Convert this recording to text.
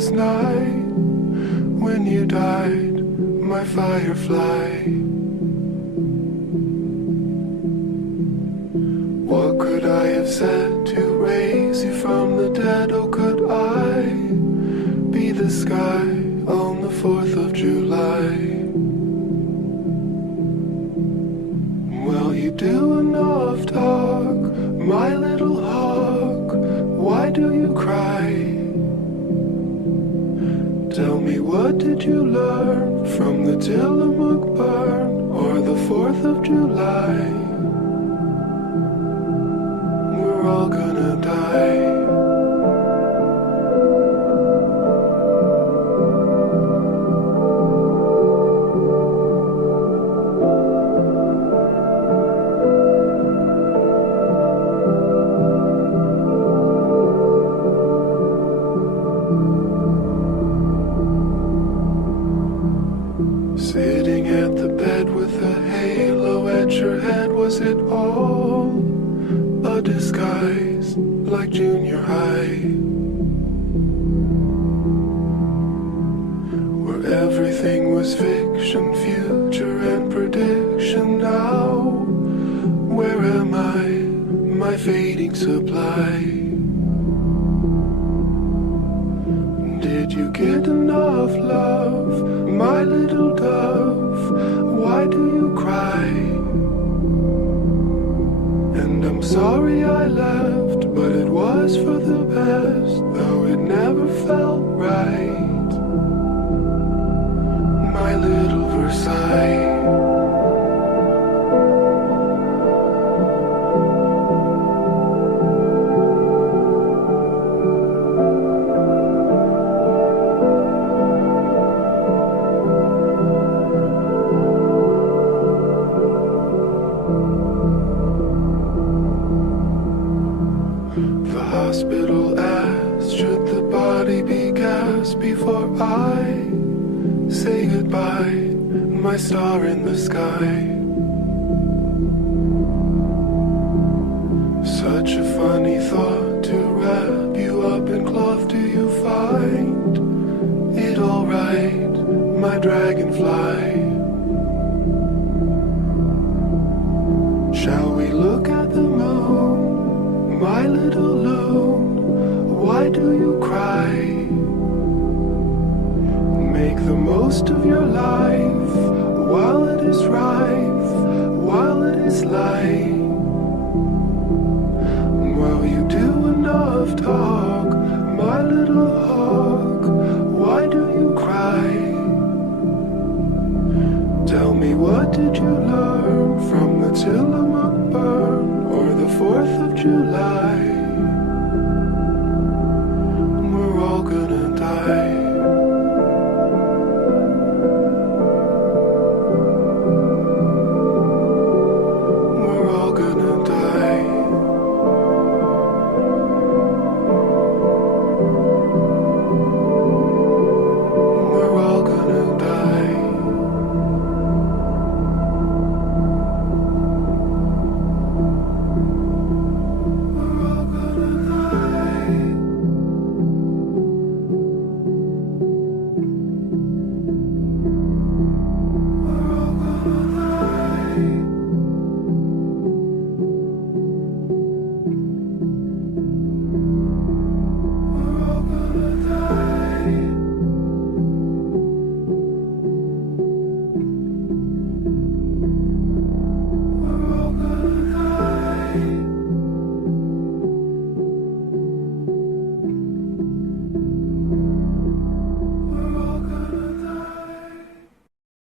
Christmas night when you died, my firefly. What could I have said to raise you from the dead? Oh, could I be the sky on the 4th of July? Well, you do enough talk, my little hawk. Why do you cry? Tell me, what did you learn from the Tillamook burn or the 4th of July? We're all gonna die. Sitting at the bed with a halo at your head, was it all a disguise like junior high? Where everything was fiction, future and prediction. Now, where am I, my fading supply? Did you get enough love, my little dove? Why do you cry? And I'm sorry I left, but it was for the best, though it never felt right. My little Versailles. The hospital asked, should the body be cast before I say goodbye, my star in the sky? Such a funny thought to wrap you up in cloth. Do you find it alright, my dragonfly? Shall we look at the moon, my little loon? Why do you cry? Make the most of your life while it is rife, while it is light. Well, you do enough talk, my little hawk. Why do you cry? Tell me, what did you learn from the Tillamook burn or the 4th of July?